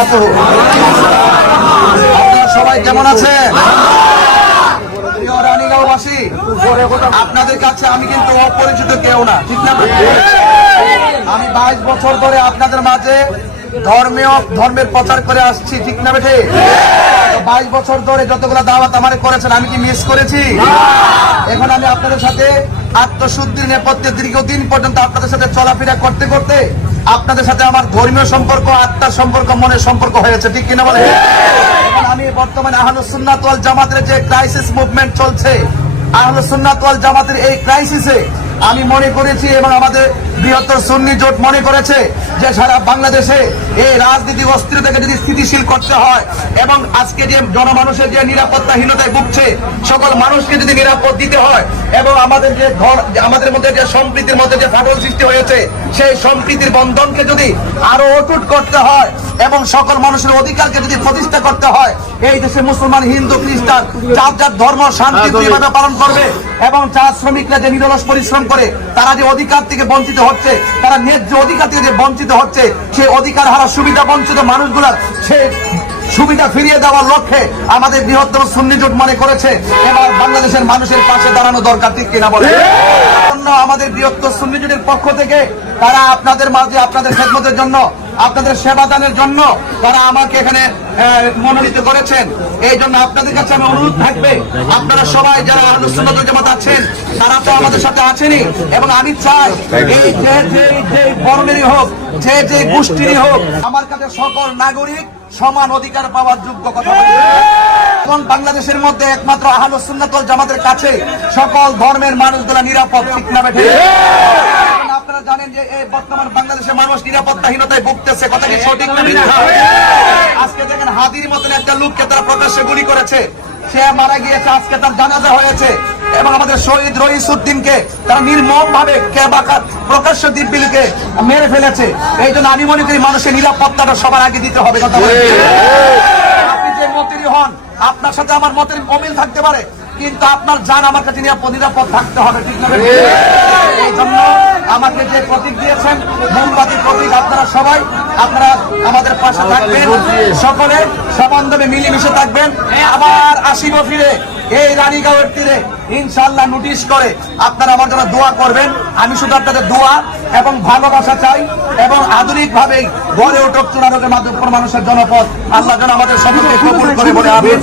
বারাকাতুহু। আপনারা সবাই কেমন আছেন? প্রিয় রানীগাঁওবাসী, আপনাদের কাছে আমি কিন্তু অপরিচিত কেউ না, ঠিক না? আমি 22 বছর ধরে আপনাদের মাঝে ধর্মের প্রচার করে আসছি, ঠিক না বেঠে? 22 বছর ধরে যতগুলো দাওয়াত আমারে করেছেন আমি কি মিস করেছি? এখন আমি আপনাদের সাথে আত্মশুদ্ধির নেপথ্যে দীর্ঘদিন পর্যন্ত আপনাদের সাথে চলাফেরা করতে করতে আপনাদের সাথে আমার ধর্মীয় সম্পর্ক, আত্মার সম্পর্ক, মনের সম্পর্ক হয়েছে, ঠিক কিনা বলে? এখন আমি বর্তমানে আহলুস সুন্নাত ওয়াল জামাতের যে ক্রাইসিস মুভমেন্ট চলছে, আহলুস সুন্নাত ওয়াল জামাতের এই ক্রাইসিসে আমি মনে করেছি এবং আমাদের বৃহত্তর সুন্নি জোট মনে করেছে যে সারা বাংলাদেশে এই রাজনীতি অস্থিরতাকে যদি স্থিতিশীল করতে হয় এবং আজকে যে জনমানুষের যে নিরাপত্তাহীনতায় ভুগছে সকল মানুষকে যদি নিরাপদ দিতে হয় এবং আমাদের মধ্যে যে সম্প্রীতির মধ্যে যে ফাটল সৃষ্টি হয়েছে সেই সম্প্রীতির বন্ধনকে যদি আরো অটুট করতে হয় এবং সকল মানুষের অধিকারকে যদি প্রতিষ্ঠা করতে হয়, এই দেশে মুসলমান, হিন্দু, খ্রিস্টান যার যার ধর্ম শান্তিপ্রিয়ভাবে পালন করবে এবং চা শ্রমিকরা যে নিরলস পরিশ্রম করে তারা যে অধিকার থেকে বঞ্চিত হচ্ছে, তারা ন্যায্য অধিকার থেকে যে বঞ্চিত হচ্ছে, সেই অধিকার হারা সুবিধা বঞ্চিত মানুষগুলার সেই সুবিধা ফিরিয়ে দেওয়ার লক্ষ্যে আমাদের বৃহত্তম সুন্নি জোট মনে করেছে এবার বাংলাদেশের মানুষের পাশে দাঁড়ানো দরকার, ঠিক কিনা বলে? আমাদের বৃহত্তর সুন্নি জোটের পক্ষ থেকে তারা আপনাদের মাঝে আপনাদের খেদমতের জন্য, আপনাদের সেবাদানের জন্য তারা আমাকে এখানে মনোনীত করেছেন। এই জন্য আপনাদের কাছে আমি অনুরোধ থাকবে, আপনারা সবাই যারা আহলুস সুন্নাত ওয়াল জামাত আছেন তারা তো আমাদের সাথে আছেনই, এবং আমি চাই এই যে বর্ণেরই হোক, যে গোষ্ঠীরই হোক, আমার কাছে সকল নাগরিক সমান অধিকার পাওয়ার যোগ্য, কথা বলি। এবং বাংলাদেশের মধ্যে একমাত্র আহলুস সুন্নাত ওয়াল জামাতের কাছে সকল ধর্মের মানুষগুলা নিরাপদ, ঠিক না বেঠে? আপনারা জানেন যে এই বর্তমান বাংলাদেশের মানুষ নিরাপত্তাহীনতায় ভুগতেছে, কথা কি সঠিক না মিথ্যা? আজকে দেখেন হাদির মতন একটা লোককে তারা প্রকাশ্যে গুলি করেছে, সে মারা গিয়েছে, আজকে তার জানাজা হয়েছে এবং আমাদের শহীদ রইসউদ্দিনকে তারা নির্মম ভাবে প্রকাশ্য দিব্যিলিকে মেরে ফেলেছে। এই জন্য আমি মনে করি মানুষের নিরাপত্তাটা সবার আগে দিতে হবে, কথা বলছি। আপনি যে মতেরই হন, আপনার সাথে আমার মতের অমিল থাকতে পারে, কিন্তু আপনার জান আমার কাছে নিরাপদ থাকতে হবে, ঠিক না? এই জন্য আমাকে যে প্রতীক দিয়েছেন মোমবাতি প্রতীক, আপনারা সবাই আপনারা আমাদের পাশে থাকবেন, সকলে সমানভাবে মিলেমিশে থাকবেন। আবার আসিব ফিরে এই রানীগাঁওয়ের তীরে ইনশাআল্লাহ নোটিশ করে আপনারা আমার জন্য দোয়া করবেন। আমি শুধু আপনাদের দোয়া এবং ভালোবাসা চাই এবং আধুনিক ভাবে গড়ে উঠুক চুনারোগের মাধ্যমে মানুষের জনপদ। আল্লাহ যেন আমাদের সকলকে কবুল করে বলে আমিন।